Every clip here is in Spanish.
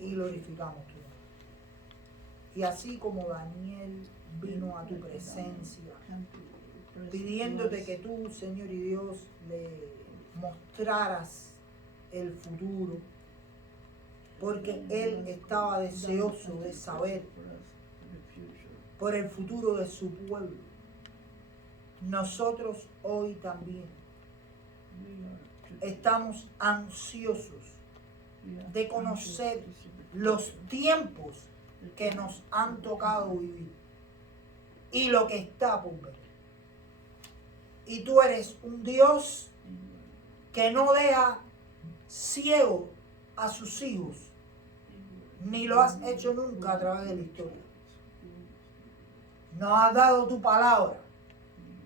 y glorificamos tu nombre. Y así como Daniel vino a tu presencia, pidiéndote que tú, Señor y Dios, le mostraras el futuro, porque él estaba deseoso de saber por el futuro de su pueblo. Nosotros hoy también estamos ansiosos de conocer los tiempos que nos han tocado vivir y lo que está por ver. Y tú eres un Dios que no deja ciego a sus hijos, ni lo has hecho nunca a través de la historia. Nos has dado tu palabra,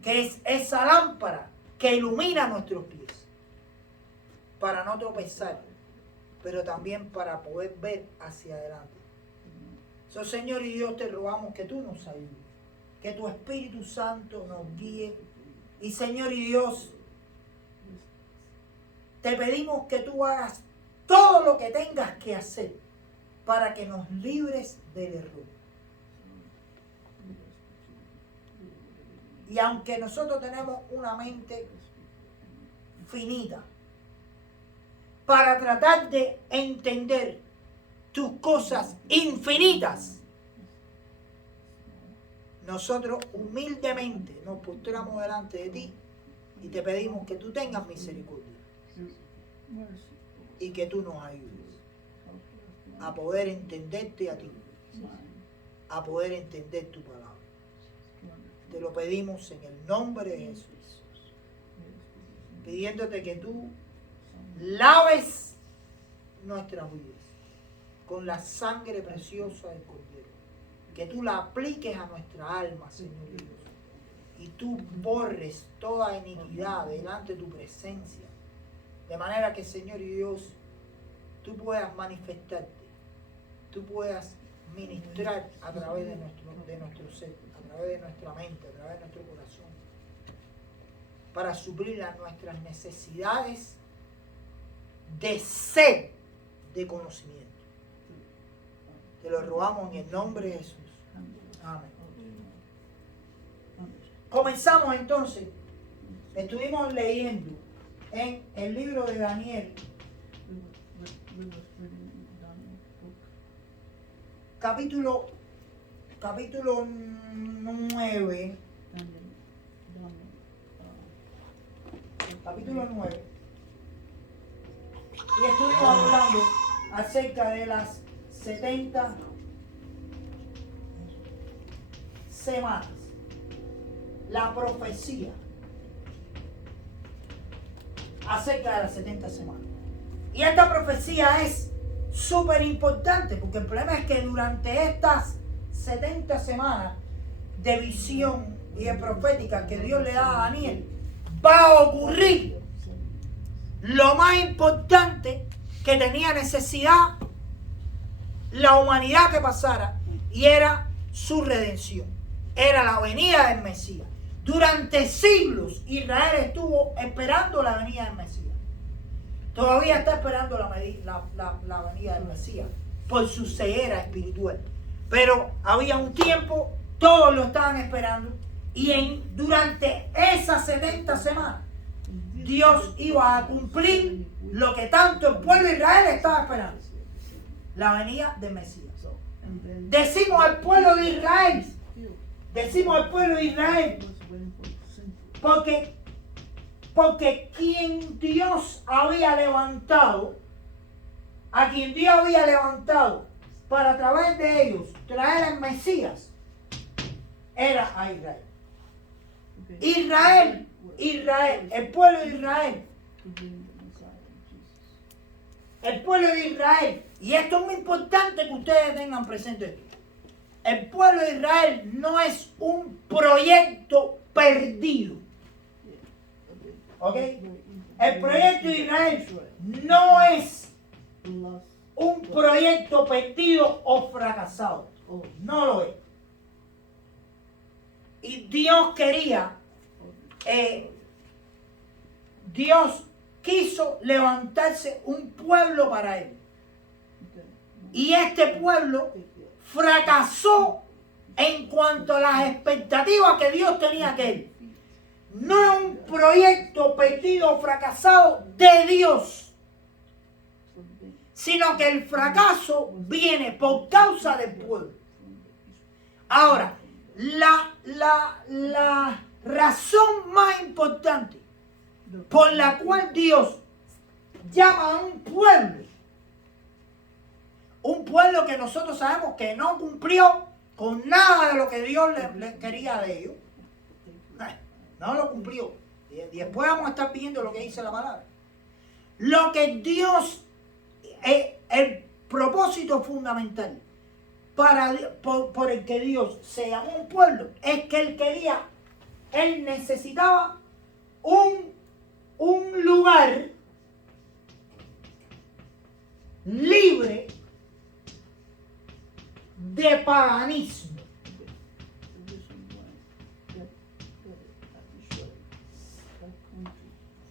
que es esa lámpara que ilumina nuestros pies, para no tropezar, pero también para poder ver hacia adelante. Señor y Dios, te rogamos que tú nos ayudes, que tu Espíritu Santo nos guíe. Y Señor y Dios, te pedimos que tú hagas todo lo que tengas que hacer para que nos libres del error. Y aunque nosotros tenemos una mente finita, para tratar de entender tus cosas infinitas, nosotros humildemente nos postramos delante de ti y te pedimos que tú tengas misericordia y que tú nos ayudes a poder entenderte a ti, a poder entender tu palabra. Te lo pedimos en el nombre de Jesús, pidiéndote que tú laves nuestras vidas con la sangre preciosa del Cordero, que tú la apliques a nuestra alma, Señor Dios, y tú borres toda iniquidad delante de tu presencia, de manera que, Señor y Dios, tú puedas manifestarte, tú puedas ministrar a través de nuestro ser, a través de nuestra mente, a través de nuestro corazón, para suplir a nuestras necesidades de sed de conocimiento. Te lo rogamos en el nombre de Jesús. Amén. Comenzamos entonces. Estuvimos leyendo en el libro de Daniel, capítulo 9. Capítulo 9. Y estuvimos hablando acerca de las 70 semanas. La profecía acerca de las 70 semanas. Y esta profecía es súper importante, porque el problema es que durante estas 70 semanas de visión y de profética que Dios le da a Daniel, va a ocurrir lo más importante que tenía necesidad la humanidad que pasara, y era su redención, era la venida del Mesías. Durante siglos Israel estuvo esperando la venida del Mesías. Todavía está esperando la venida del Mesías por su ceguera espiritual. Pero había un tiempo, todos lo estaban esperando, y durante esas 70 semanas Dios iba a cumplir lo que tanto el pueblo de Israel estaba esperando: la venida del Mesías. Decimos al pueblo de Israel, porque quien Dios había levantado, a quien Dios había levantado para a través de ellos traer el Mesías, era a Israel. Israel, el pueblo de Israel. El pueblo de Israel, y esto es muy importante que ustedes tengan presente esto: el pueblo de Israel no es un proyecto perdido. ¿Ok? El proyecto de Israel no es un proyecto perdido o fracasado. No lo es. Y Dios quería, Dios quiso levantarse un pueblo para él. Y este pueblo fracasó en cuanto a las expectativas que Dios tenía de él. No es un proyecto perdido o fracasado de Dios, sino que el fracaso viene por causa del pueblo. Ahora, la razón más importante por la cual Dios llama a un pueblo que nosotros sabemos que no cumplió con nada de lo que Dios le quería de ellos, no lo cumplió. Y después vamos a estar viendo lo que dice la palabra. Lo que Dios, el propósito fundamental por el que Dios se llamó un pueblo, es que Él necesitaba un lugar libre de paganismo.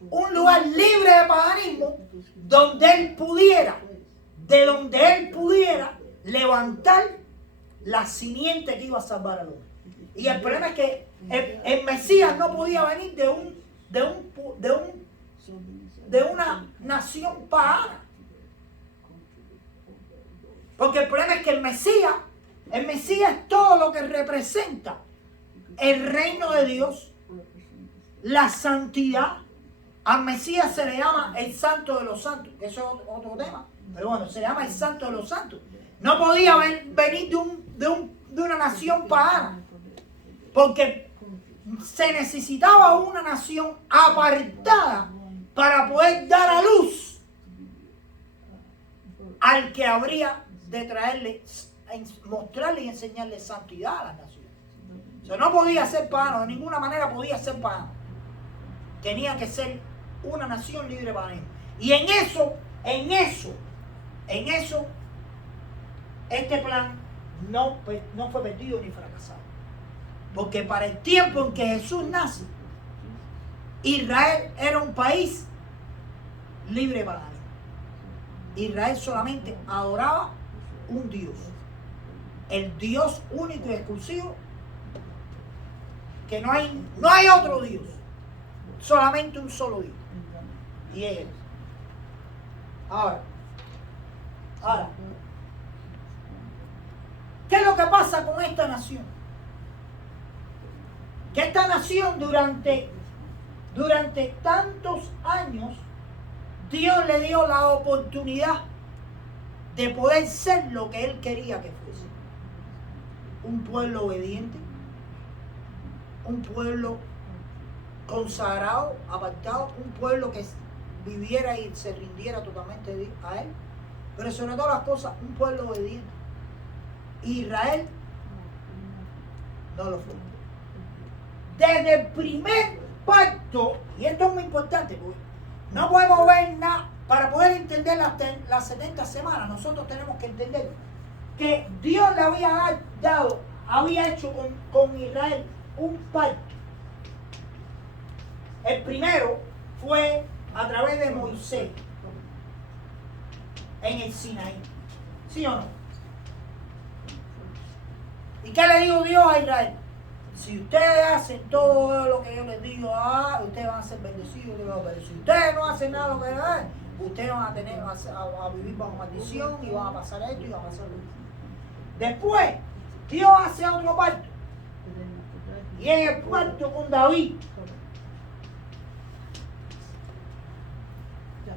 Un lugar libre de paganismo donde Él pudiera levantar la simiente que iba a salvar al hombre. Y el problema es que el Mesías no podía venir de una nación pagana. Porque el problema es que el Mesías es todo lo que representa el reino de Dios, la santidad. Al Mesías se le llama el Santo de los Santos, que eso es otro tema, pero bueno, se le llama el Santo de los Santos. No podía venir de una nación pagana, porque se necesitaba una nación apartada para poder dar a luz al que habría de traerle, mostrarle y enseñarle santidad a las naciones. O sea, no podía ser pagano, de ninguna manera podía ser pagano. Tenía que ser una nación libre de paganismo. Y en eso, este plan no fue perdido ni fracasado. Porque para el tiempo en que Jesús nace, Israel era un país libre de paganismo. Israel solamente adoraba un Dios. El Dios único y exclusivo, que no hay otro Dios. Solamente un solo Dios. Y es Él. Ahora, ¿qué es lo que pasa con esta nación? Que esta nación durante tantos años, Dios le dio la oportunidad de poder ser lo que Él quería que fuese. Un pueblo obediente, un pueblo consagrado, apartado, un pueblo que viviera y se rindiera totalmente a Él, pero sobre todas las cosas, un pueblo obediente. Israel no lo fue. Desde el primer pacto, y esto es muy importante, porque no podemos ver nada, para poder entender las 70 semanas, nosotros tenemos que entender que Dios le había hecho con Israel un pacto. El primero fue a través de Moisés en el Sinaí. ¿Sí o no? ¿Y qué le dijo Dios a Israel? Si ustedes hacen todo lo que yo les digo, ustedes van a ser bendecidos. Pero si ustedes no hacen nada de lo que les dan, ustedes van a vivir bajo maldición y van a pasar esto y van a pasar esto. Después, Dios hace otro pacto. Y en el pacto con David.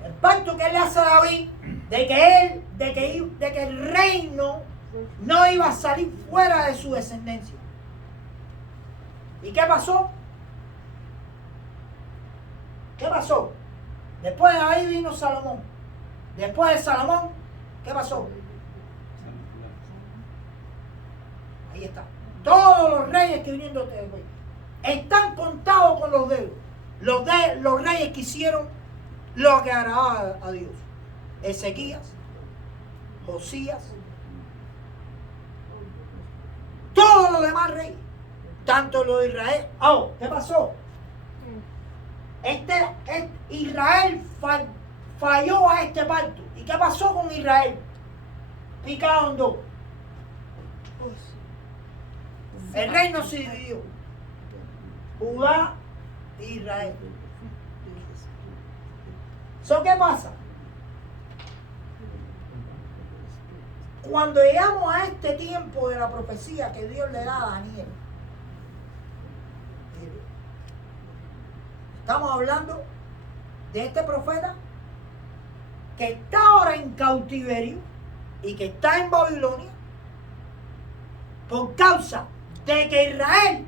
El pacto que él le hace a David de que el reino no iba a salir fuera de su descendencia. ¿Y qué pasó? ¿Qué pasó? Después de David vino Salomón. Después de Salomón, ¿qué pasó? Ahí está. Todos los reyes que vinieron están contados con los dedos. Los reyes que hicieron lo que agradaba a Dios. Ezequías, Josías, todos los demás reyes, tanto los de Israel. ¿Qué pasó? Israel falló a este pacto. ¿Y qué pasó con Israel? Picado en dos. El reino se dividió. Judá e Israel. ¿Qué pasa? Cuando llegamos a este tiempo de la profecía que Dios le da a Daniel, estamos hablando de este profeta que está ahora en cautiverio y que está en Babilonia por causa de que Israel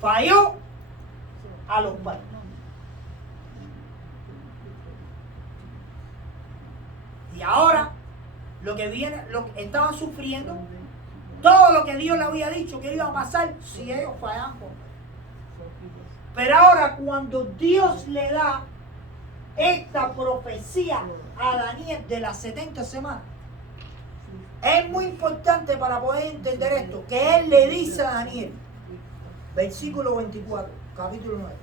falló a los padres. Y ahora lo que viene, lo que estaban sufriendo, todo lo que Dios le había dicho que iba a pasar si ellos fallaban. Pero ahora cuando Dios le da esta profecía a Daniel de las 70 semanas, es muy importante para poder entender esto, que él le dice a Daniel, versículo 24, capítulo 9,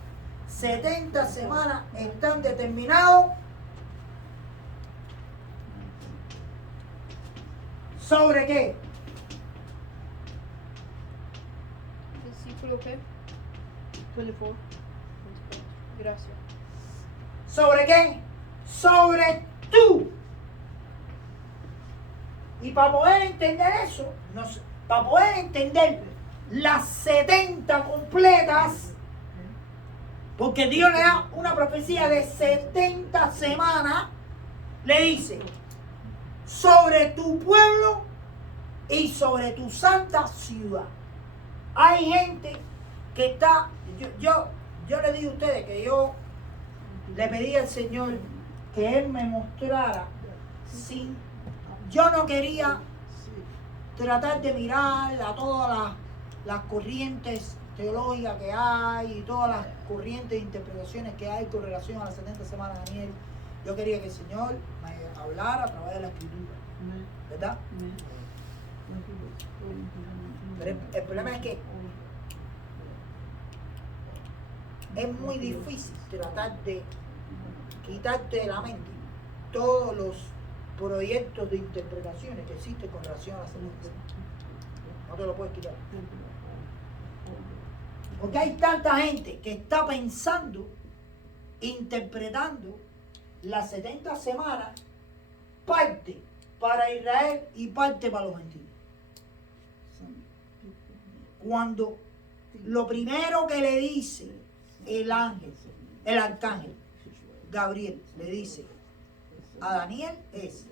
70 semanas están determinados ¿sobre qué? Versículo qué? 24. Gracias. ¿Sobre qué? Sobre tú. Y para poder entender eso, para poder entender las 70 completas, porque Dios le da una profecía de 70 semanas, le dice, sobre tu pueblo y sobre tu santa ciudad. Hay gente que está, yo le digo a ustedes que yo le pedí al Señor que Él me mostrara yo no quería tratar de mirar a todas las corrientes teológicas que hay y todas las corrientes de interpretaciones que hay con relación a las 70 semanas de Daniel. Yo quería que el Señor me hablara a través de la Escritura, ¿verdad? Pero el problema es que es muy difícil tratar de quitarte de la mente todos los proyectos de interpretaciones que existen con relación a las 70 semanas. No te lo puedes quitar. Porque hay tanta gente que está pensando, interpretando las 70 semanas, parte para Israel y parte para los gentiles. Cuando lo primero que le dice el arcángel Gabriel, le dice a Daniel es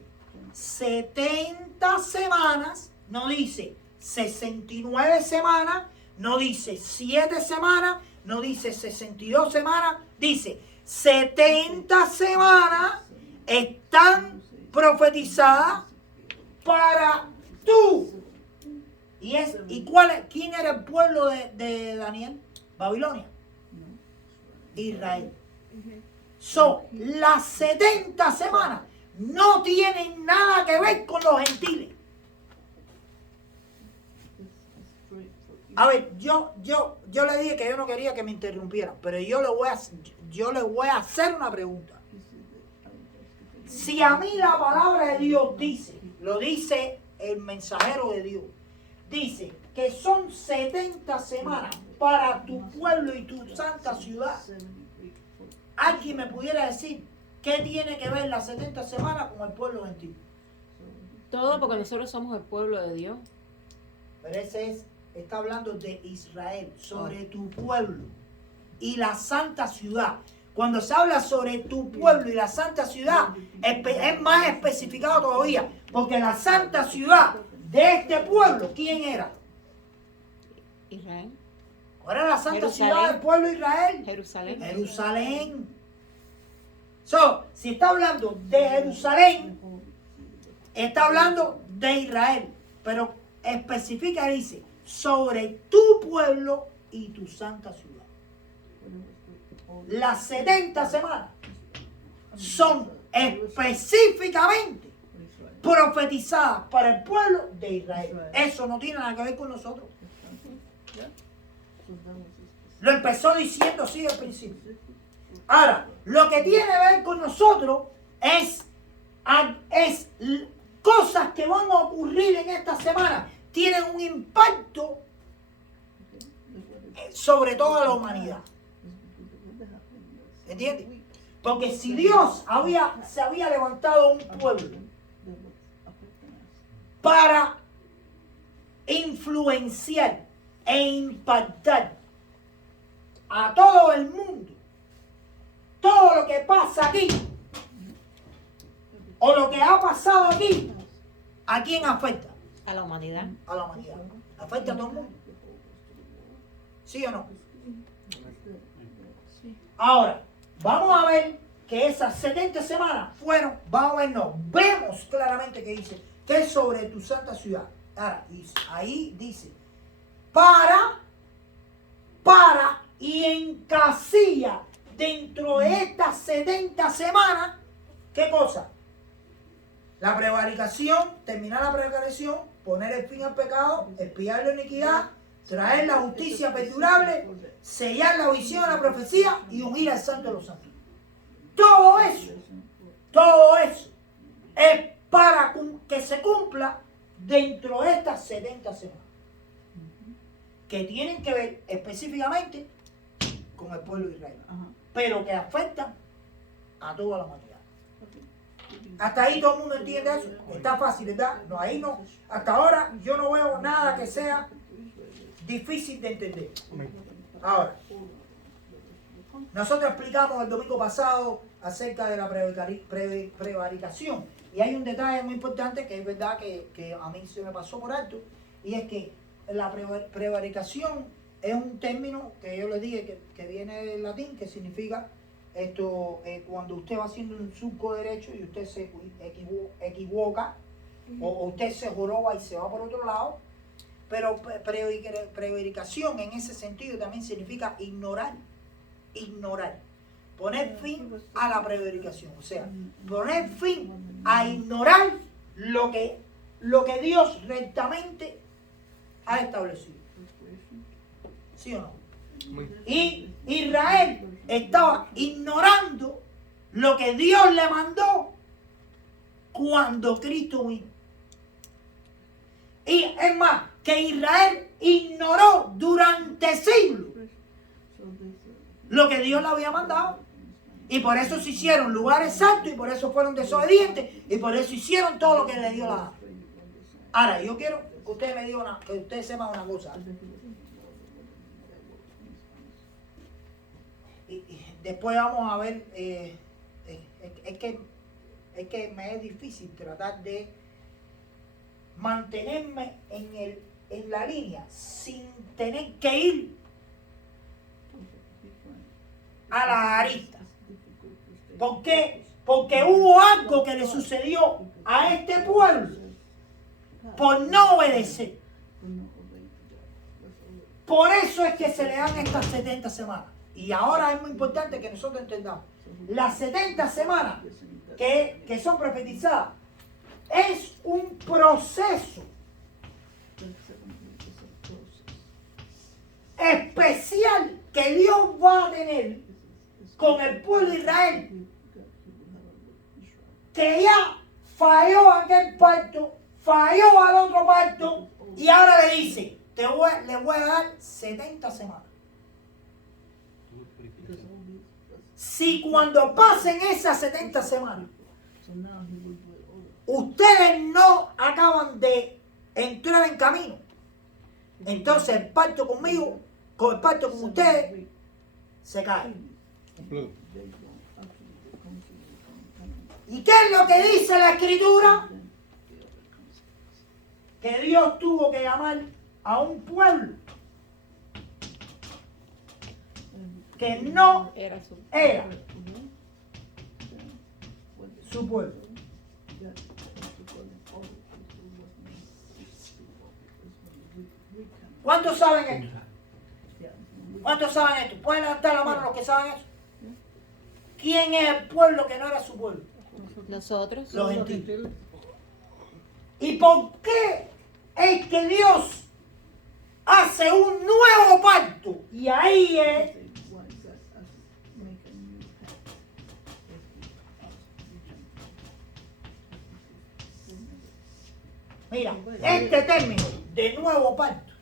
70 semanas, no dice 69 semanas, no dice 7 semanas, no dice 62 semanas, dice 70 semanas están profetizadas para tú. ¿Quién era el pueblo de Daniel? Babilonia. Israel. Las 70 semanas no tienen nada que ver con los gentiles. A ver, yo le dije que yo no quería que me interrumpieran, pero yo le voy a hacer una pregunta. Si a mí la palabra de Dios dice, lo dice el mensajero de Dios, dice que son 70 semanas para tu pueblo y tu santa ciudad, ¿alguien me pudiera decir qué tiene que ver las 70 semanas con el pueblo gentil? Todo porque nosotros somos el pueblo de Dios. Pero está hablando de Israel, sobre tu pueblo y la santa ciudad. Cuando se habla sobre tu pueblo y la santa ciudad, es más especificado todavía, porque la santa ciudad de este pueblo, ¿quién era? Israel. ¿Cuál era la santa Jerusalén. ciudad del pueblo de Israel? Jerusalén. Jerusalén. Si está hablando de Jerusalén, está hablando de Israel, pero especifica, dice, sobre tu pueblo y tu santa ciudad. Las 70 semanas son específicamente profetizadas para el pueblo de Israel. Eso no tiene nada que ver con nosotros. Lo empezó diciendo así al principio. Ahora, lo que tiene que ver con nosotros es cosas que van a ocurrir en esta semana. Tienen un impacto sobre toda la humanidad. ¿Entiendes? Porque si Dios se había levantado un pueblo para influenciar e impactar a todo el mundo, todo lo que pasa aquí o lo que ha pasado aquí, ¿a quién afecta? A la humanidad. A la humanidad. ¿Afecta a todo el mundo? ¿Sí o no? Ahora, vamos a ver que esas 70 semanas vemos claramente que dice que es sobre tu santa ciudad. Ahora, ahí dice, para y encasilla dentro de estas 70 semanas, ¿qué cosa? La prevaricación, terminar la prevaricación, poner el fin al pecado, expiar la iniquidad, traer la justicia perdurable, sellar la visión de la profecía y ungir al santo de los santos. Todo eso es para que se cumpla dentro de estas 70 semanas, que tienen que ver específicamente con el pueblo de Israel, pero que afectan a toda la humanidad. Hasta ahí todo el mundo entiende eso. Está fácil, ¿verdad? No, ahí no. Hasta ahora yo no veo nada que sea difícil de entender. Ahora, nosotros explicamos el domingo pasado acerca de la prevaricación. Y hay un detalle muy importante que es verdad que a mí se me pasó por alto. Y es que la prevaricación es un término que yo les dije que viene del latín, que significa cuando usted va haciendo un surco derecho y usted se equivoca o usted se joroba y se va por otro lado. Pero prevaricación en ese sentido también significa ignorar. Poner fin a la prevaricación. O sea, poner fin a ignorar lo que Dios rectamente ha establecido. ¿Sí o no? Y Israel estaba ignorando lo que Dios le mandó cuando Cristo vino. Y es más, que Israel ignoró durante siglos lo que Dios le había mandado. Y por eso se hicieron lugares santos y por eso fueron desobedientes y por eso hicieron todo lo que le dio la gana. Ahora, yo quiero que ustedes me digan que ustedes sepan una cosa. Y después vamos a ver, es que me es difícil tratar de mantenerme en la línea sin tener que ir a la arista. ¿Por qué? Porque hubo algo que le sucedió a este pueblo por no obedecer. Por eso es que se le dan estas 70 semanas. Y ahora es muy importante que nosotros entendamos. Las 70 semanas que son profetizadas es un proceso especial que Dios va a tener con el pueblo de Israel, que ya falló aquel pacto, falló al otro pacto y ahora le dice, le voy a dar 70 semanas. Si cuando pasen esas 70 semanas ustedes no acaban de entrar en camino, entonces el pacto conmigo, con el pacto con ustedes, se cae. ¿Y qué es lo que dice la Escritura? Que Dios tuvo que llamar a un pueblo que no era su pueblo. ¿Cuántos saben esto? ¿Cuántos saben esto? ¿Pueden levantar la mano los que saben eso? ¿Quién es el pueblo que no era su pueblo? Nosotros. Los gentiles. ¿Y por qué es que Dios hace un nuevo pacto? Y ahí es Mira, este término de nuevo pacto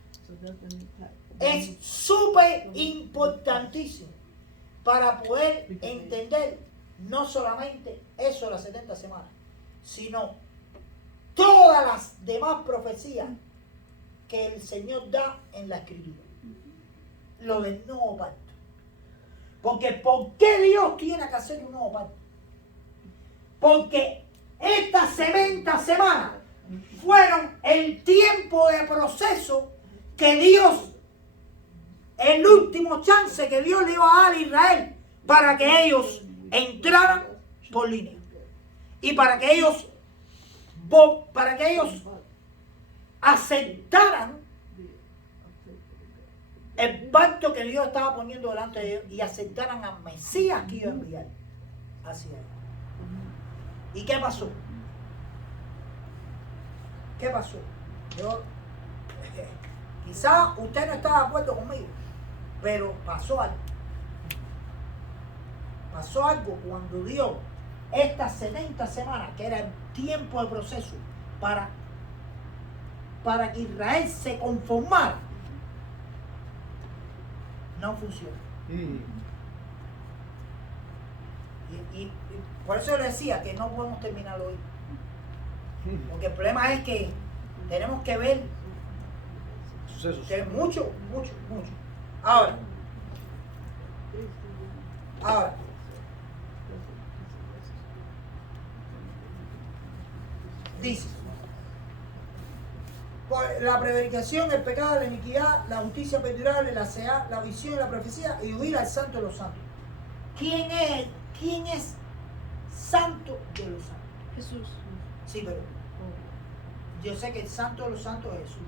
es súper importantísimo para poder entender no solamente eso de las 70 semanas, sino todas las demás profecías que el Señor da en la Escritura. Lo del nuevo pacto. Porque ¿por qué Dios tiene que hacer un nuevo pacto? Porque estas 70 semanas fueron el tiempo de proceso que Dios, el último chance que Dios le iba a dar a Israel para que ellos entraran por línea. Y para que ellos aceptaran el pacto que Dios estaba poniendo delante de ellos y aceptaran al Mesías que iba a enviar hacia ellos. ¿Y qué pasó? ¿Qué pasó? Quizá usted no está de acuerdo conmigo, pero pasó algo. Pasó algo cuando dio estas 70 semanas, que era el tiempo de proceso para que Israel se conformara. No funciona. Y por eso yo le decía que no podemos terminar hoy. Porque el problema es que tenemos que ver Sucesos. que mucho. Ahora, dice, por la prevaricación, el pecado, la iniquidad, la justicia perdurable, la seá, la visión y la profecía, y huir al santo de los santos. ¿Quién es santo de los santos? Jesús. Sí, pero yo sé que el santo de los santos es Jesús.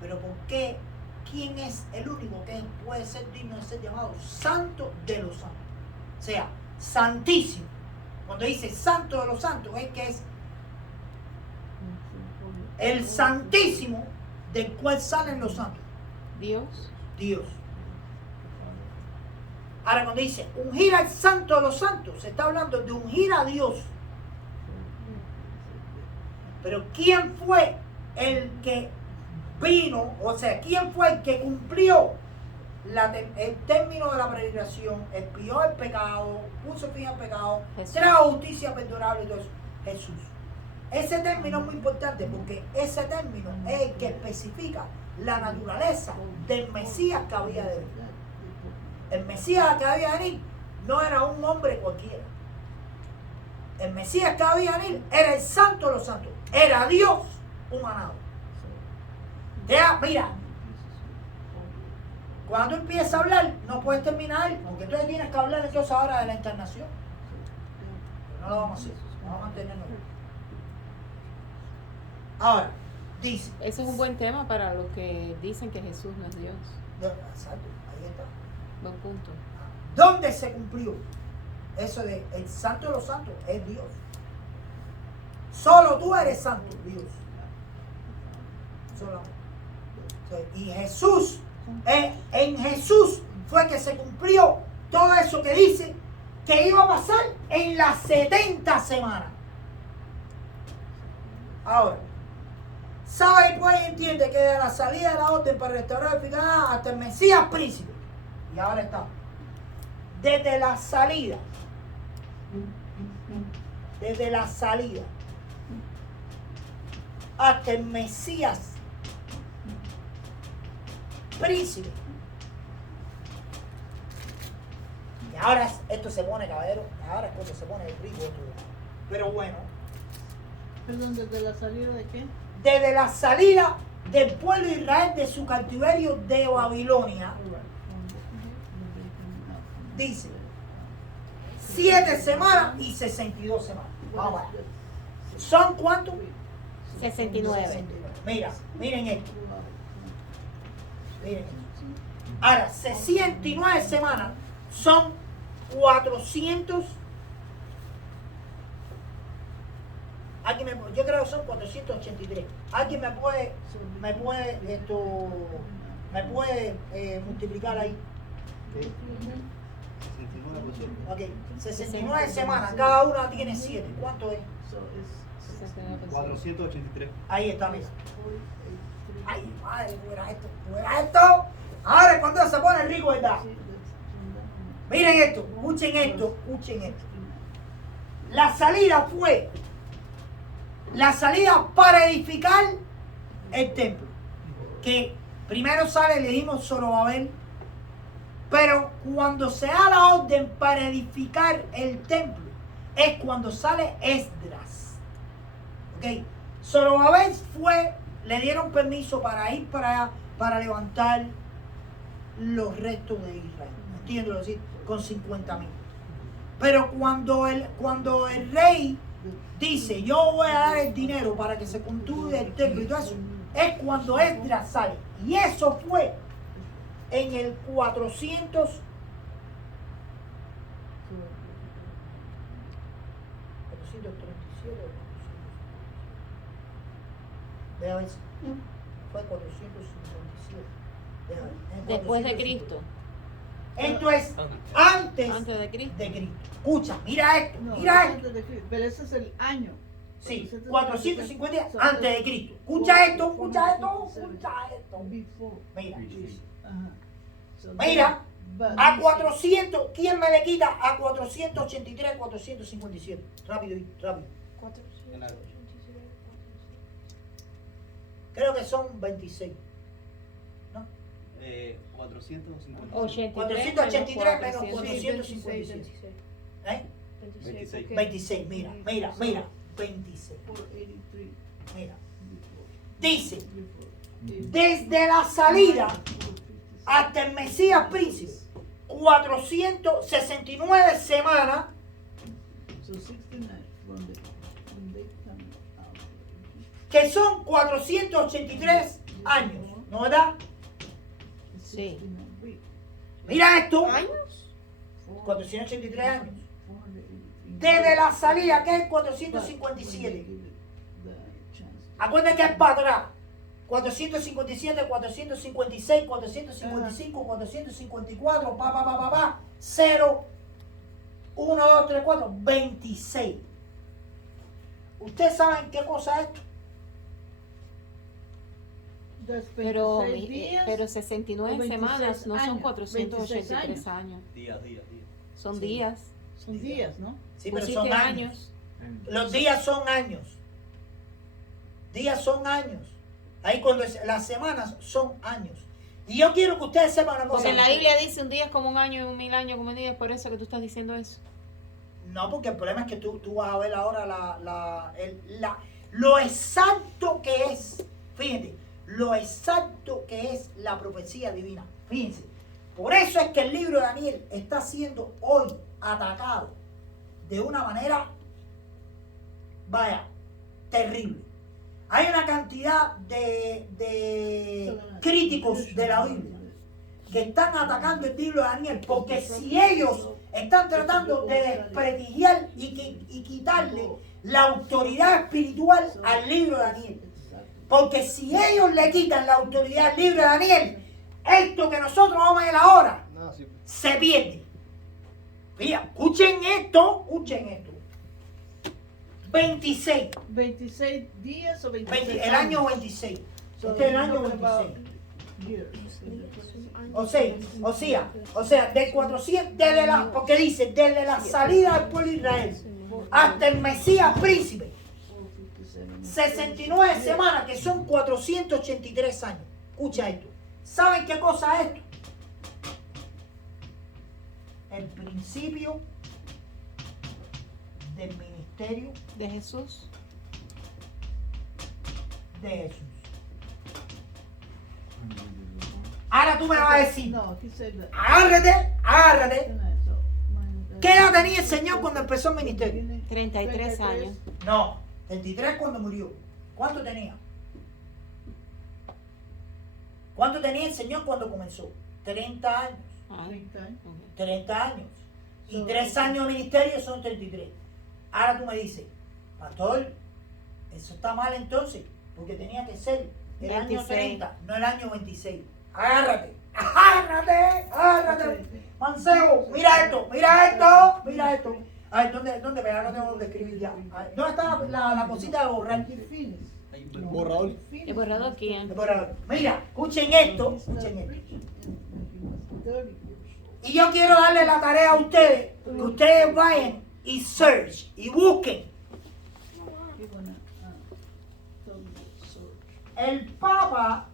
Pero ¿por qué? ¿Quién es el único que puede ser digno de ser llamado santo de los santos? O sea, santísimo. Cuando dice santo de los santos es que es el santísimo del cual salen los santos. Dios. Ahora cuando dice ungir al santo de los santos, se está hablando de ungir a Dios. Pero ¿quién fue el que vino? O sea, ¿quién fue el que cumplió el término de la predicación, expió el pecado, puso fin al pecado, trajo justicia perdurable y todo eso? Jesús. Ese término es muy importante porque ese término es el que especifica la naturaleza del Mesías que había de venir. El Mesías que había de venir no era un hombre cualquiera. El Mesías que había de venir era el santo de los santos. Era Dios humanado. Ya, mira, cuando tú empiezas a hablar, no puedes terminar, porque entonces tienes que hablar entonces ahora de la encarnación. Pero no lo vamos a hacer, vamos a mantenernos. Ahora, dice. Ese es un buen tema para los que dicen que Jesús no es Dios. Exacto, ahí está. Buen punto. ¿Dónde se cumplió? Eso de el santo de los santos es Dios. Solo tú eres santo, Dios. Solo. Y Jesús, en Jesús fue que se cumplió todo eso que dice que iba a pasar en las 70 semanas. Ahora, sabe y pues entiende que de la salida de la orden para restaurar la eficacia hasta el Mesías príncipe. Y ahora está. Desde la salida hasta el Mesías príncipe. Y ahora esto se pone, caballero, ahora es cuando se pone el rico todo. Pero bueno, Perdón, ¿desde la salida de qué? desde la salida del pueblo de Israel de su cautiverio de Babilonia, dice 7 semanas y 62 semanas. Vamos a ver. ¿Son cuántos? 69. Miren esto. Ahora, 69 semanas son 400. Yo creo que son 483. ¿Alguien me puede multiplicar ahí? 69%. Ok, 69 semanas, cada una tiene 7. ¿Cuánto es? 483. Ahí está, mira. Ay, madre, ¿cómo era esto? ¿Cómo era esto? Ahora es cuando se pone rico, ¿verdad? Miren esto, escuchen esto, escuchen esto. La salida fue la salida para edificar el templo. Que primero sale, le dimos Zorobabel, pero cuando se da la orden para edificar el templo, es cuando sale Esdras. ¿Ok? Zorobabel fue, le dieron permiso para ir para allá, para levantar los restos de Israel. ¿Entiendes? Decir, con 50,000. Pero cuando el rey dice, yo voy a dar el dinero para que se construya el templo y todo eso, es cuando Esdras sale. Y eso fue en el 437. Vea a ver si fue 457. Después de Cristo. Esto es antes de Cristo. de Cristo. Escucha, mira esto, No, mira es esto. antes de Cristo, pero ese es el año. Sí, 450 450 antes de Cristo. Escucha esto, escucha esto, escucha esto. Before. Mira, Ajá. So mira, but- a 400, ¿quién me le quita a 483, 457? Rápido, rápido. Creo que son 26. ¿No? 450. 483 menos 400. 457. ¿Eh? 26. 26, mira, 26. 483 Mira. before. Dice, Before. desde la salida hasta el Mesías Príncipe, 469 semanas, So 69 from they come out. que son 483 años, ¿no verdad? Sí. 69 weeks. Mira esto, ¿Años? 483 años. 483. Desde la salida, que es 457. Acuérdense que es para atrás. 457, 456, 455, 454, 0, 1, 2, 3, 4, 26. ¿Ustedes saben qué cosa es esto? Pero, 26 días, pero 69 o 26 semanas no son años, 483 años. Días. Son Sí. días. son días, ¿no? Sí, pero Pusiste son años. Los días son años. Días son años. Ahí cuando las semanas son años. Y yo quiero que ustedes sepan una cosa. Porque en la Biblia dice un día es como un año y un 1000 años como un día, es por eso que tú estás diciendo eso. No, porque el problema es que tú vas a ver ahora lo exacto que es. Fíjense, lo exacto que es la profecía divina. Fíjense. Por eso es que el libro de Daniel está siendo hoy atacado de una manera, vaya, terrible. Hay una cantidad de críticos de la Biblia que están atacando el libro de Daniel, porque si ellos están tratando de desprestigiar y quitarle la autoridad espiritual al libro de Daniel, porque si ellos le quitan la autoridad al libro de Daniel, esto que nosotros vamos a ver ahora se pierde. Mira, escuchen esto. 26. 26 días o 26 El año 26. Este es el año 26. O sea, de 400, porque dice, desde la salida del pueblo de Israel hasta el Mesías Príncipe, 69 semanas, que son 483 años. Escucha esto. ¿Saben qué cosa es esto? El principio del ministerio De Jesús. de Jesús. Ahora tú me vas a decir, No, he said that. agárrate. ¿Qué edad tenía el Señor cuando empezó el ministerio? 33 años. No, 23 cuando murió. ¿Cuánto tenía? ¿Cuánto tenía el Señor cuando comenzó? 30 años. Ah, 30 años. 30 años. Y 3 años de ministerio son 33. Ahora tú me dices, pastor, eso está mal entonces, porque tenía que ser el año 26. 30, no el año 26. Agárrate. Mancebo, mira esto. A ver, ¿dónde? Pero no tengo dónde escribir ya. A ver, ¿dónde está la cosita de borrar? Hay un borrador. He borrado aquí antes. Mira, escuchen esto. Y yo quiero darle la tarea a ustedes, que ustedes vayan y search, y busquen. El Papa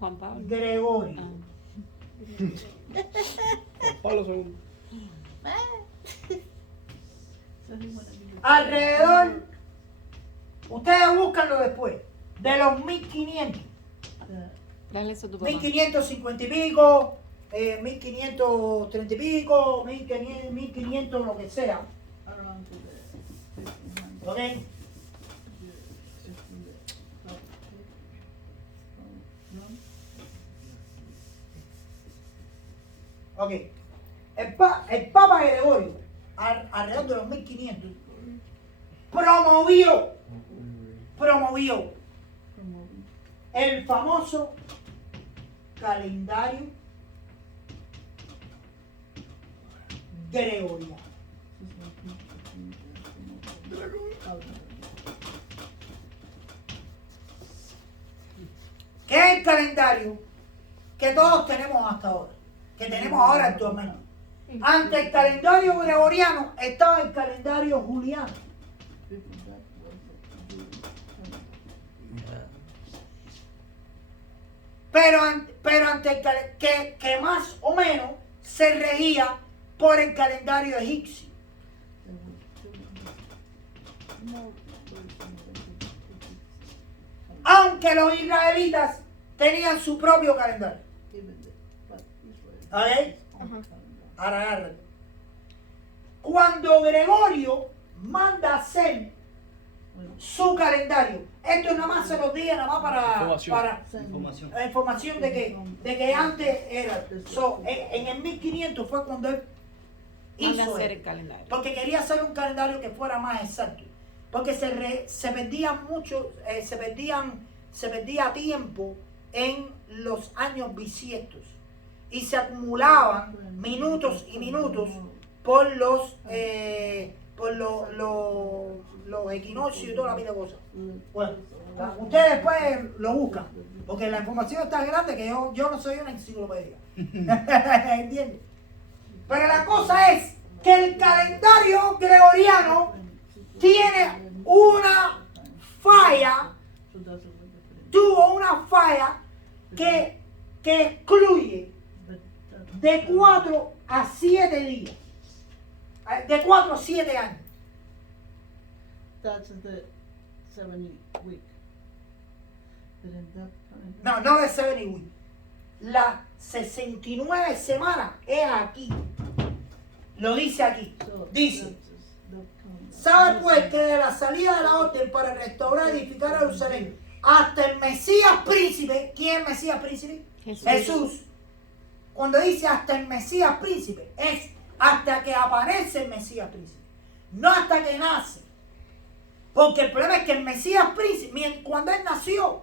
Juan Pablo. Gregorio. Juan Pablo II. Alrededor, ustedes búscanlo después, de los 1500, Dale eso a tu papá. 1550 y pico, 1530 y pico, 1500 lo que sea, ¿ok? Ok. El Papa Gregorio, alrededor de los 1500, promovió el famoso calendario gregoriano. ¿Qué es el calendario que todos tenemos hasta ahora? Que tenemos ahora actualmente. Ante el calendario gregoriano estaba el calendario juliano. Pero ante el que más o menos se regía por el calendario egipcio. Aunque los israelitas tenían su propio calendario. ¿Vale? Ahora agárrate. Cuando Gregorio manda hacer su calendario, esto nada más se los dije nada más para Información. la información de que antes era. En el 1500 fue cuando él Manda a hizo hacer esto. el calendario. Porque quería hacer un calendario que fuera más exacto. Porque se perdían mucho, se perdía tiempo en los años bisiestos. Y se acumulaban minutos y minutos por los equinoccios y toda la vida de cosas. Bueno, ustedes después lo buscan, porque la información es tan grande que yo no soy una enciclopedia. ¿Entiendes? Pero la cosa es que el calendario gregoriano tiene una falla, tuvo una falla que excluye de 4 a 7 días, de 4 a 7 años. That's the 70 week. But in that calendar- No de 7 weeks. Las 69 semanas es aquí. Lo dice aquí. So Dice, that's the calendar. ¿sabe pues que de la salida de la orden para restaurar y edificar Jerusalén hasta el Mesías príncipe? ¿Quién es el Mesías príncipe? Jesús. Cuando dice hasta el Mesías príncipe, es hasta que aparece el Mesías príncipe, no hasta que nace. Porque el problema es que el Mesías príncipe, cuando él nació,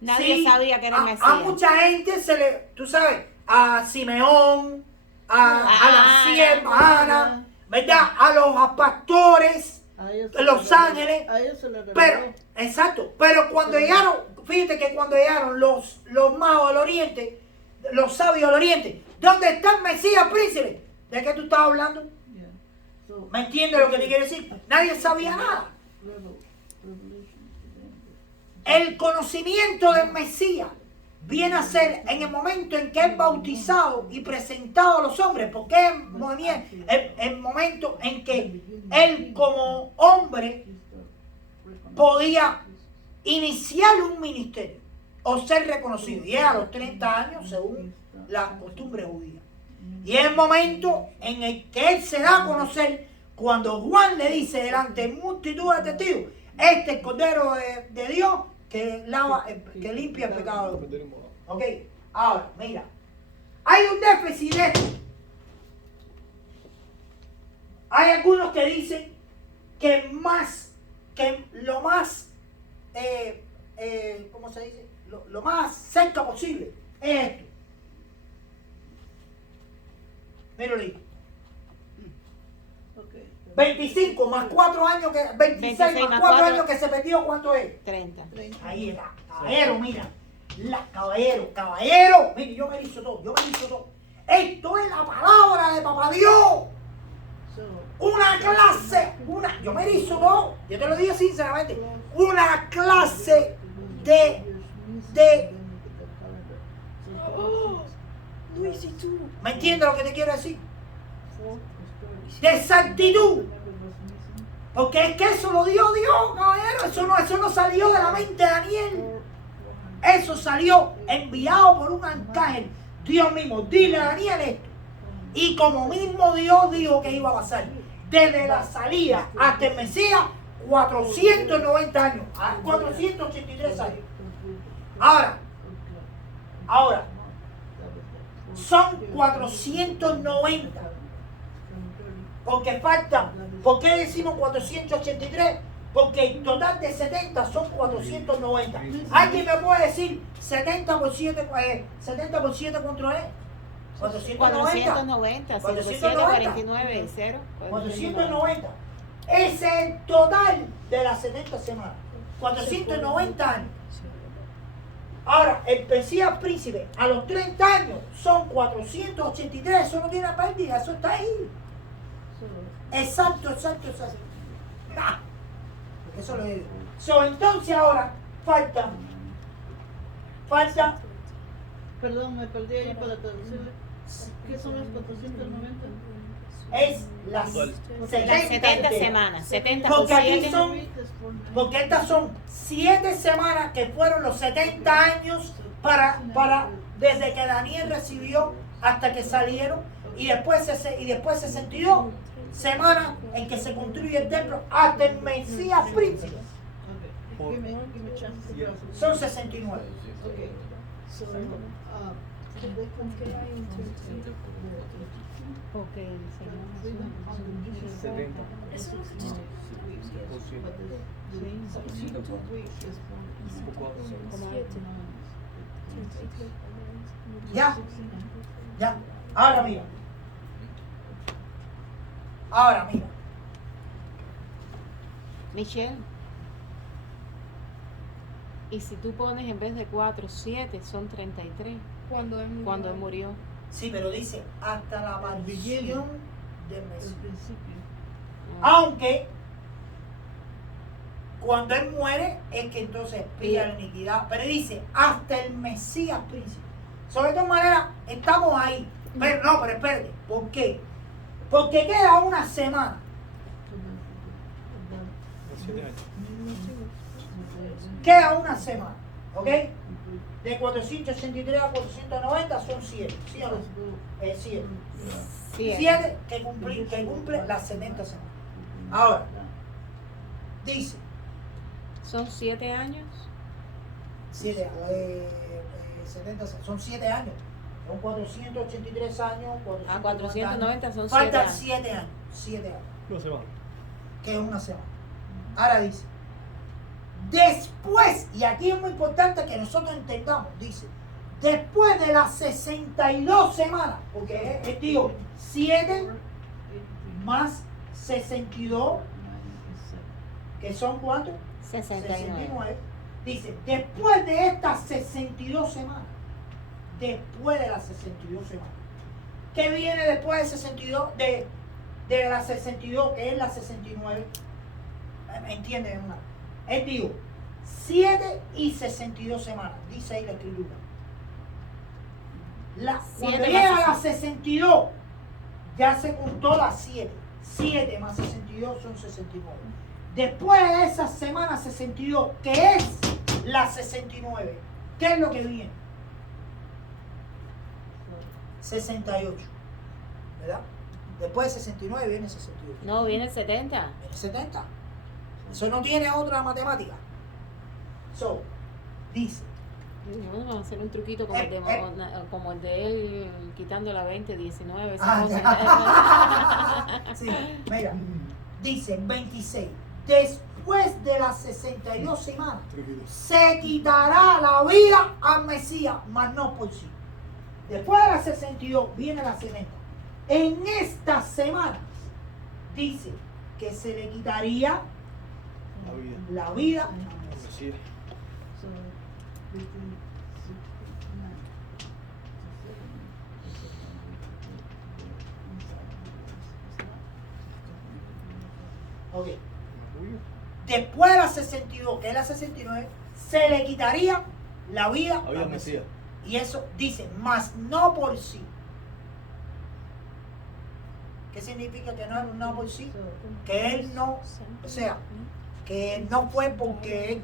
Nadie sí, sabía que era el a Mesías. mucha gente se le, tú sabes, a Simeón, a la sierva Ana, ¿verdad? A los pastores, A ellos Los se le- Ángeles, a ellos se les reveló. pero, exacto, pero cuando llegaron, fíjate que cuando llegaron los magos del Oriente, los sabios del Oriente, ¿dónde está el Mesías príncipe? ¿De qué tú estás hablando? Yeah. So, ¿Me entiendes lo que te quiero decir? Nadie sabía nada. Revelation. El conocimiento del Mesías viene a ser en el momento en que es bautizado y presentado a los hombres, porque es el momento en que él como hombre podía iniciar un ministerio o ser reconocido, y es a los 30 años según la costumbre judía. Y es el momento en el que él se da a conocer cuando Juan le dice delante de multitud de testigos, este es el Cordero de Dios que limpia el pecado del mundo. Ok, ahora, mira, hay un déficit de esto. Hay algunos que dicen que lo más, ¿cómo se dice? Lo más cerca posible es esto. Míralo ahí. 25 más 4 años que 26 26 más más 4 4. años que se perdió, ¿cuánto es? 30. Ahí está, caballero, mira. Caballero, mire, yo me hizo todo. Esto es la palabra de Papá Dios. So, Una clase, yo me hizo todo. Yo te lo digo sinceramente. Una clase de- Luis, ¿y tú? ¿Me entiendes lo que te quiero decir? De exactitud. Porque es que eso lo dio Dios, caballero. Eso no salió de la mente de Daniel. Eso salió enviado por un arcángel. Dios mismo, dile a Daniel esto. Y como mismo Dios dijo que iba a pasar, desde la salida hasta el Mesías, 490 años, 483 años. Ahora, son 490. Porque falta, ¿por qué decimos 483? Porque el total de 70 son 490. ¿Alguien me puede decir 70 por 7, 70 por 7 cuánto es? 490. 490, 49, 0. 490. Ese es el total de las 70 semanas. 490 años. Ahora, el Mesías príncipe a los 30 años son 483. Eso no tiene pérdida, eso está ahí. Exacto. Ah, eso lo digo. Entonces ahora falta. perdón, me perdí ahí para traducirle. ¿Qué son las 490? Es las 70 semanas. 70 por Porque aquí 7. son, porque estas son 7 semanas que fueron los 70 años para desde que Daniel recibió hasta que salieron y después 62 semanas en que se construye el templo hasta el Mesías príncipe. Okay. Give me a chance to process. Son 69. Okay. So, Ok, Ya. Ahora mira. Michelle. Y si tú pones en vez de 4, 7, son 33. Cuando Cuando él murió. Sí, pero dice hasta la aparición del al Mesías. principio. Aunque cuando él muere es que entonces expira la iniquidad. Pero dice hasta el Mesías príncipe. Sobre todas maneras, estamos ahí. Pero espérate. ¿Por qué? Porque queda una semana. 7 años. Queda una semana. ¿Ok? De 483 a 490 son 7. ¿Sí o no? 7. 7 que cumple las 70 semanas. Ahora, dice Son 7 años. 7, 70, son 7 años. Son 483 años. A 490 son 7 Faltan años. 7 años. 7 años. No se va. Que es una semana. Ahora dice, después, y aquí es muy importante que nosotros entendamos, dice, después de las 62 semanas, porque es digo, 7 más 62, que son ¿cuántos? 69. Dice, después de estas 62 semanas, después de las 62 semanas, ¿qué viene después de 62? De las 62, que es la 69. ¿Me entienden, hermano? Él dijo, 7 y 62 semanas, dice ahí la escritura. Cuando 7 llega más a las 62, ya se contó las 7. 7 más 62 son 69. Después de esas semanas 62, que es la 69, ¿qué es lo que viene? 68, ¿verdad? Después de 69 viene 68. No, viene el 70. Viene 70. Eso no tiene otra matemática. So, dice, Vamos a hacer un truquito como como el de él quitando la 20, 19. sí, mira, dice 26. Después de las 62 semanas, se quitará la vida al Mesías, mas no por sí. Después de las 62 viene la 70. En estas semanas, dice, que se le quitaría La vida. la vida. Mesías. So, between 69. Ok. Orgullo. Después de la 62, que es la 69, se le quitaría la vida La vida al Mesías. Y eso dice, mas no por sí. ¿Qué significa que no es no por sí? Que él no, o sea, que no fue porque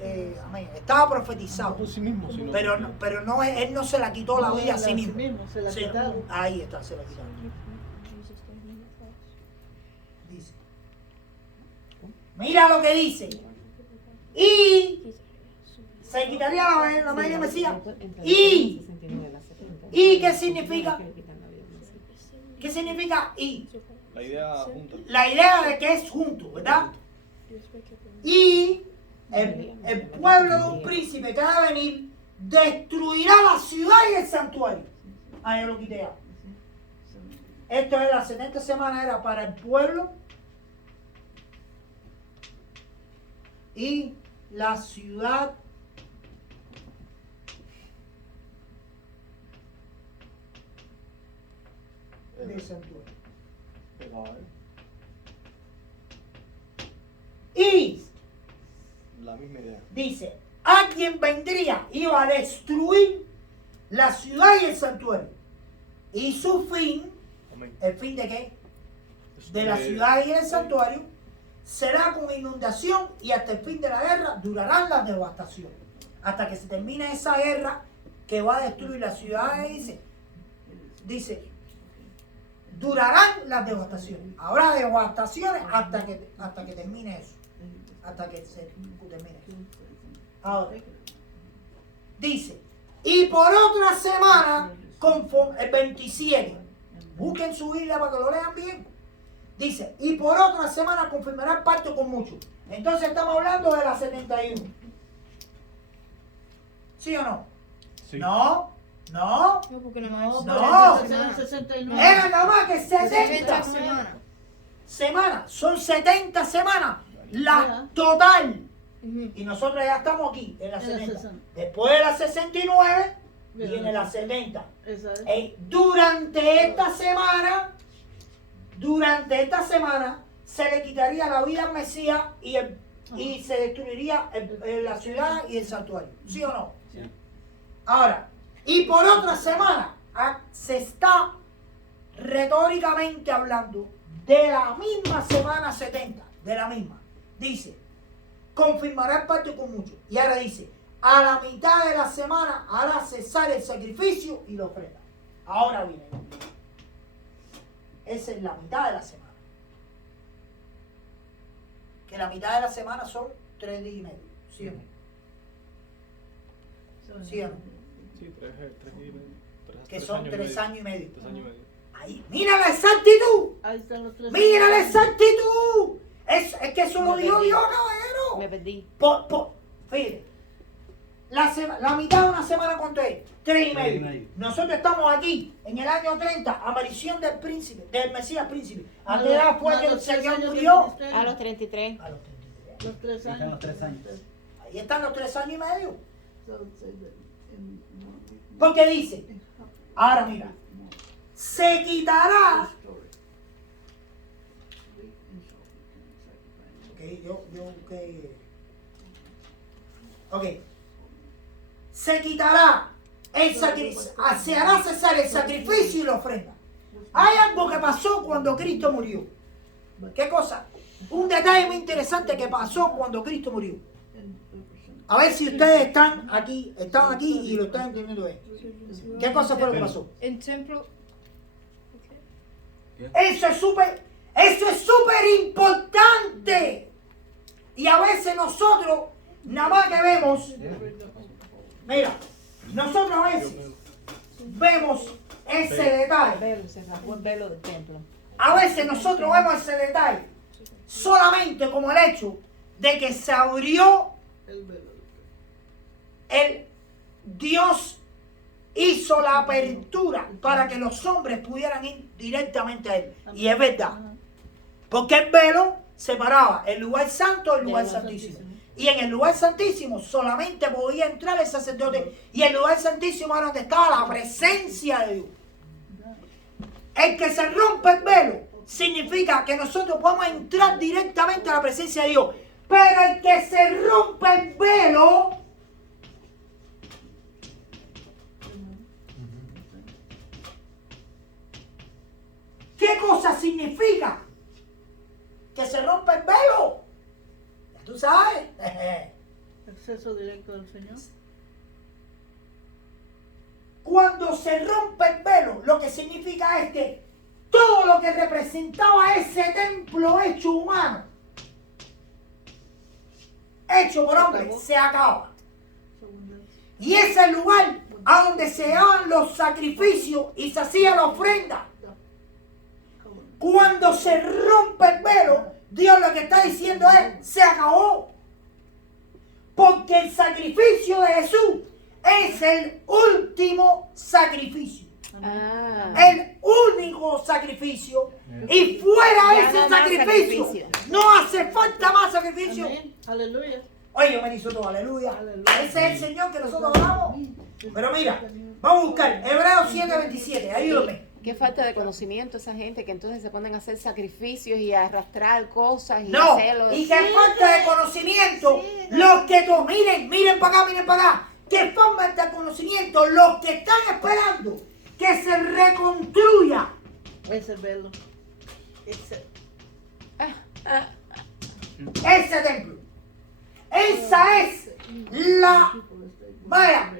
él amén, estaba No profetizado, por sí mismo, sino pero no, él no se la quitó la vida a sí mismo. Se la Sí, quitaron. ahí está, se la quitaron. Dice. Mira lo que dice. Y se quitaría la vida de Mesías. ¿Y qué significa? ¿Qué significa y? la idea junta. La idea de que es junto, ¿verdad? Y el pueblo de un príncipe que va a venir destruirá la ciudad y el santuario. Ah, yo lo quité ya. Esto es la 70 semana, era para el pueblo y la ciudad del santuario. Y La misma idea. dice, alguien vendría, iba a destruir la ciudad y el santuario. Y su fin, Amén. ¿el fin de qué? De la ciudad y el santuario, será con inundación y hasta el fin de la guerra durarán las devastaciones. Hasta que se termine esa guerra que va a destruir la ciudad, dice, durarán las devastaciones. Habrá devastaciones hasta que termine eso. Hasta que se termine eso. Ahora, dice, y por otra semana, conforme el 27, busquen su Biblia para que lo lean bien. Dice, y por otra semana confirmará el pacto con muchos. Entonces estamos hablando de la 71. ¿Sí o no? Sí. No, no. No, porque no, No, No. porque eran 69. Era nada más que 70 70 semanas. semanas. Son 70 semanas. La Ya. total. Ujú. Y nosotros ya estamos aquí en la En la 70. 60. Después de la 69 Bien. viene la 70. Esa es. Durante esta semana se le quitaría la vida al Mesías y se destruiría la ciudad y el santuario. ¿Sí o no? Sí. Ahora, y por otra semana se está retóricamente hablando de la misma semana 70, de la misma. Dice, confirmará el pacto con muchos. Y ahora dice, a la mitad de la semana hará cesar el sacrificio y la ofrenda. Ahora viene. Esa es la mitad de la semana. Que la mitad de la semana son 3 días y medio. ¿Sí o no? ¿Sí o no? Sí, Que son 3 años y medio. 3 años y medio. Ahí, mira la exactitud. Ahí están los tres. Mira la exactitud. Es que eso lo dijo Dios, caballero. Me perdí. Fíjate, la mitad de una semana, ¿cuánto es? 3 y medio. Nosotros estamos aquí en el año 30, aparición del príncipe, del Mesías príncipe. ¿A qué edad fue que el Señor murió? A los 33. A los 33. Los 3 Ahí están años. los 3 años. Ahí están los 3 años y medio. No. Porque dice, ahora mira, se quitará. Ok. Se quitará el sacrificio, se hará cesar el sacrificio y la ofrenda. Hay algo que pasó cuando Cristo murió. ¿Qué cosa? Un detalle muy interesante que pasó cuando Cristo murió. A ver si ustedes están aquí y lo están entendiendo bien. ¿Qué cosa fue lo que pasó? El templo. Eso es súper importante. Y a veces nosotros, nada más que vemos, mira, nosotros a veces vemos ese detalle. Velo, se rasgó el velo del templo. A veces nosotros vemos ese detalle solamente como el hecho de que se abrió Dios hizo la apertura para que los hombres pudieran ir directamente a Él. Y es verdad. Porque el velo separaba el lugar santo del lugar Del lugar santísimo. santísimo. Y en el lugar santísimo solamente podía entrar el sacerdote. Y el lugar santísimo era donde estaba la presencia de Dios. El que se rompe el velo significa que nosotros podemos entrar directamente a la presencia de Dios. Pero el que se rompe el velo, ¿qué cosa significa? Que se rompe el velo. Ya tú sabes. Acceso directo al Señor. Cuando se rompe el velo, lo que significa es que todo lo que representaba ese templo hecho humano, hecho por hombre, se acaba. Segunda. Y ese es el lugar a donde se daban los sacrificios y se hacía la ofrenda. Cuando se rompe el velo, Dios lo que está diciendo es, se acabó. Porque el sacrificio de Jesús es el último sacrificio. Ah. El único sacrificio. Y fuera de Ya ese no más sacrificio, sacrificio. no hace falta más sacrificio. Amén. Aleluya. Oye, yo me hizo todo, aleluya. Aleluya. Ese es el Señor que nosotros hablamos. Pero mira, vamos a buscar Hebreos 7:27, ayúdame. Qué falta de conocimiento esa gente que entonces se ponen a hacer sacrificios y a arrastrar cosas y No, hacerlo. y que falta de conocimiento, los que miren para acá, que falta de conocimiento, los que están esperando que se reconstruya Ese velo. Ese. ese templo. Esa es la, vaya,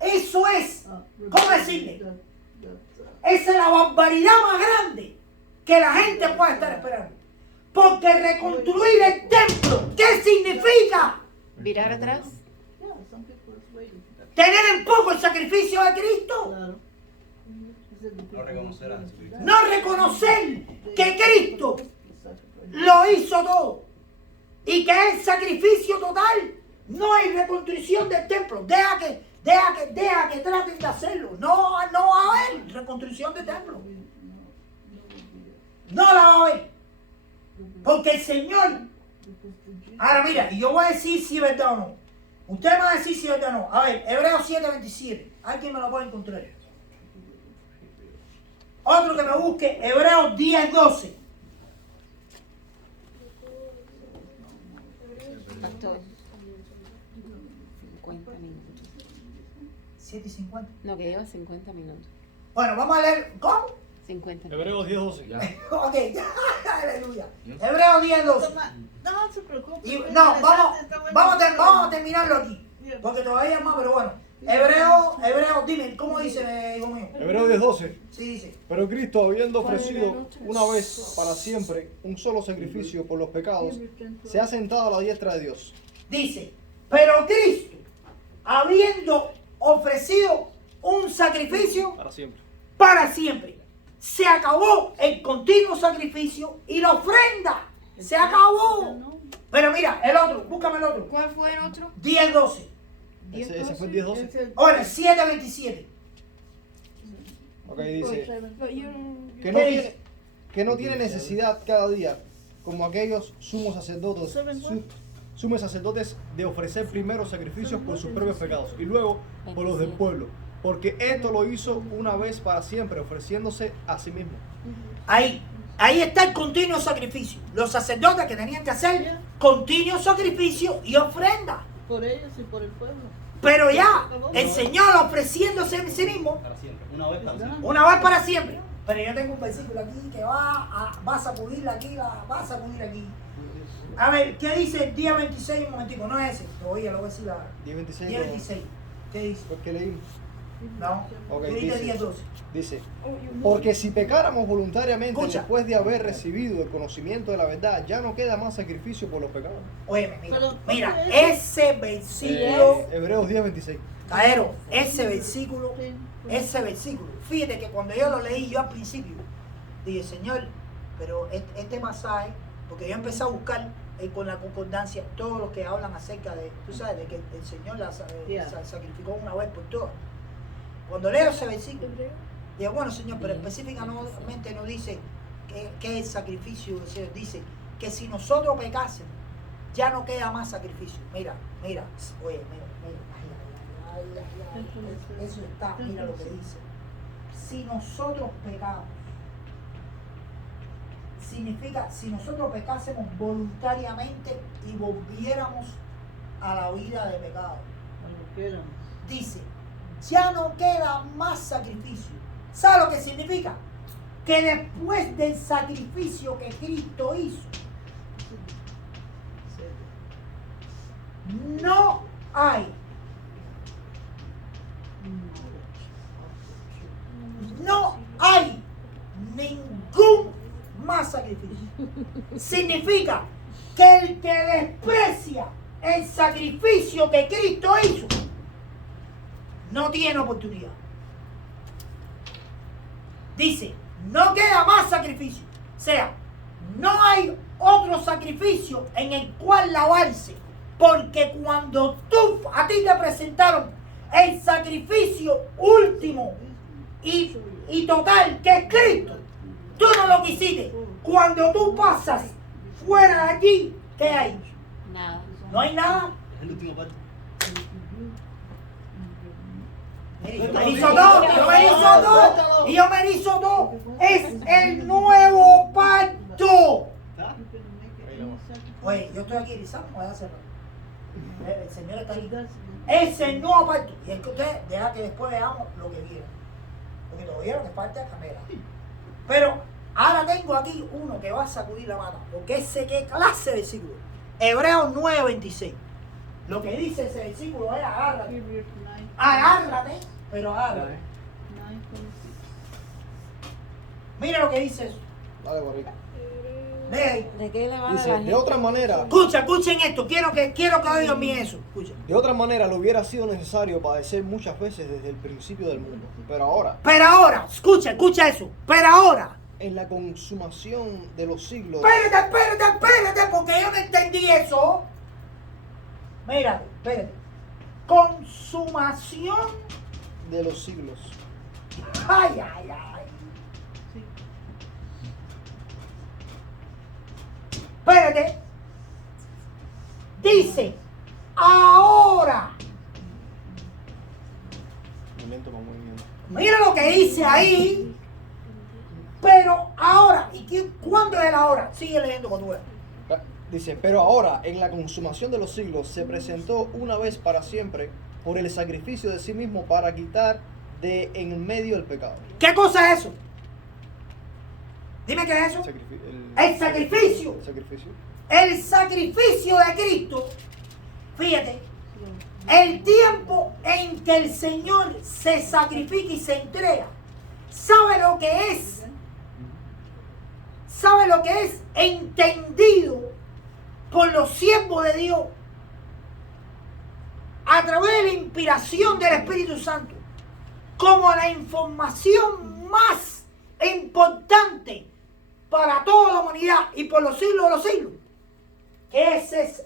eso es, ¿cómo decirle? Esa es la barbaridad más grande que la gente puede estar esperando. Porque reconstruir el templo, ¿qué significa? Virar atrás. Yeah, some people is waiting. Tener en poco el sacrificio de Cristo. Claro. No reconocer a Jesucristo. No reconocer que Cristo lo hizo todo. Y que es sacrificio total. No hay reconstrucción del templo. Deja que traten de hacerlo. No va a haber reconstrucción del templo. No la va a haber. Porque el Señor. Ahora mira, y yo voy a decir si es verdad o no. Usted me va a decir si es verdad o no. A ver, Hebreos 7:27. ¿Alguien me lo puede encontrar? Otro que me busque, Hebreos 10:12. Pastor. 50 minutos. 7:50. No, que lleva 50 minutos. Bueno, vamos a leer. ¿Cómo? 50 minutos. Hebreos 10:12. Ya. Ok, aleluya. Hebreos 10:12. Toma. No se preocupe. Y, está no, interesante, está bueno. vamos a terminarlo aquí. Porque todavía hay más, pero bueno. Hebreos, dime, ¿cómo dice, hijo mío? Hebreos 10:12. Sí, dice. Pero Cristo, habiendo ofrecido una vez para siempre un solo sacrificio por los pecados, se ha sentado a la diestra de Dios. Dice, pero Cristo, habiendo ofrecido un sacrificio para siempre, se acabó el continuo sacrificio y la ofrenda. Se acabó. Pero mira, el otro, búscame el otro. ¿Cuál fue el otro? 10:12. Ese fue el 10:12. Ahora, 7:27. Ok, dice ¿Qué dice? que no tiene necesidad cada día, como aquellos sumos sacerdotes, de ofrecer primero sacrificios por sus propios pecados y luego por los del pueblo, porque esto lo hizo una vez para siempre, ofreciéndose a sí mismo. Ahí está el continuo sacrificio. Los sacerdotes que tenían que hacer continuo sacrificio y ofrenda. Por ellos y por el pueblo. Pero ya, el Señor ofreciéndose a sí mismo Para siempre. Una vez para siempre. una vez para siempre. Pero yo tengo un versículo aquí que va a sacudirla aquí, va a sacudir aquí. A ver, ¿qué dice el día 26? Un momentico, no es ese. Todavía lo voy a decir ahora. 10:26. Día 26. ¿Qué dice? ¿Por qué leímos? No. Ok, ¿Qué dice día 12? Dice, porque si pecáramos voluntariamente Escucha. después de haber recibido el conocimiento de la verdad, ya no queda más sacrificio por los pecados. Óyeme, Pero, mira, ¿por qué ese versículo, Hebreos 10:26. Caero, ese versículo, Sí. fíjate que cuando yo lo leí, yo al principio dije, Señor, pero este pasaje, porque yo empecé a buscar con la concordancia todos los que hablan acerca de, tú sabes, de que el Señor sacrificó una vez por todas. Cuando leo ese versículo, digo, bueno, Señor, pero específicamente no dice qué es el sacrificio del Señor. Dice que si nosotros pecásemos, ya no queda más sacrificio. Mira, oye, mira. Ay. Eso está, mira lo que dice. Si nosotros pecamos, significa si nosotros pecásemos voluntariamente y volviéramos a la vida de pecado. Cuando queramos. Dice, ya no queda más sacrificio. ¿Sabe lo que significa? Que después del sacrificio que Cristo hizo, no hay ningún más sacrificio. Significa que el que desprecia el sacrificio que Cristo hizo no tiene oportunidad. Dice, no queda más sacrificio. O sea, no hay otro sacrificio en el cual lavarse. Porque cuando a ti te presentaron el sacrificio último y total, que es Cristo, tú no lo quisiste. Cuando tú pasas fuera de allí, ¿qué hay? Nada. No hay nada. Es la última parte. Yo me hizo todo, y yo me hizo todo. Es el nuevo pacto. ¿Está? Oye, yo estoy aquí rizando, voy a hacerlo. El Señor está aquí. Es el nuevo pacto. Y es que usted deja que después veamos lo que quieran. Porque todavía lo que falta es cambiar. Pero ahora tengo aquí uno que va a sacudir la mano. Porque ese qué clase de versículo. Hebreos 9:26. Lo que dice ese versículo es agárrate. Agárrate, pero agárrate. Mira lo que dice eso. Dale, Borrico. Lee ahí. ¿De qué le van a Dice, la de gente? otra manera, Escuchen esto. Quiero que oigan bien eso. Escuchen. le hubiera sido necesario padecer muchas veces desde el principio del mundo. Pero ahora, Escucha eso. Pero ahora. en la consumación de los siglos, Espérate, porque yo no entendí eso. Mira, espérate. Consumación. de los siglos, Ay. Espérate. Dice, ahora. momento para movimiento. Mira lo que dice ahí. Pero ahora. ¿Cuándo es el ahora? Sigue leyendo cuando veas. Dice, pero ahora, en la consumación de los siglos, se presentó una vez para siempre por el sacrificio de sí mismo para quitar de en medio el pecado. ¿Qué cosa es eso? Dime qué es eso. El sacrificio. El sacrificio de Cristo. Fíjate. El tiempo en que el Señor se sacrifica y se entrega. ¿Sabe lo que es? ¿Sabe lo que es entendido por los siervos de Dios? A través de la inspiración del Espíritu Santo. Como la información más importante para toda la humanidad y por los siglos de los siglos. Que ese es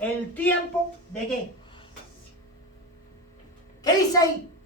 el tiempo de qué. ¿Qué dice ahí?